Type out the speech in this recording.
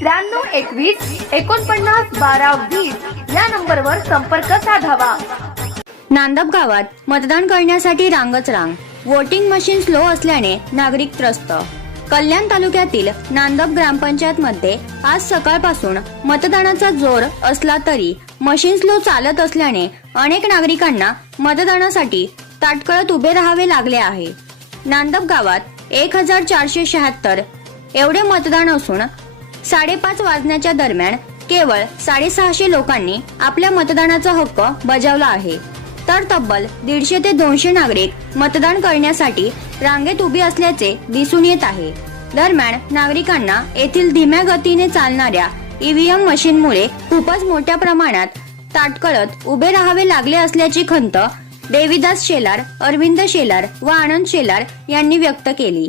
त्र्याण्णव एकवीस एकोणपन्नास बारा वीस या नंबरवर संपर्क साधावा. नांदप गावात मतदान करण्यासाठी रांगच रांग. वोटिंग मशीन स्लो असल्याने नागरिक त्रस्त. कल्याण तालुक्यातील नांदप ग्रामपंचायत मध्ये आज सकाळपासून मतदानाचा जोर असला तरी मशीन स्लो चालत असल्याने अनेक नागरिकांना मतदानासाठी ताटकळत उभे राहावे लागले आहे. नांदप गावात एक हजार चारशे शहात्तर एवढे मतदान असून साडेपाच वाजण्याच्या दरम्यान केवळ साडेसहाशे लोकांनी आपल्या मतदानाचा हक्क बजावला आहे. तर तब्बल दीडशे ते दोनशे नागरिक मतदान करण्यासाठी रांगेत उभी असल्याचे दिसून येत आहे. दरम्यान नागरिकांना येथील धीम्या गतीने चालणाऱ्या ईव्हीएम मशीनमुळे खूपच मोठ्या प्रमाणात ताटकळत उभे राहावे लागले असल्याची खंत देविदास शेलार अरविंद शेलार व आनंद शेलार यांनी व्यक्त केली.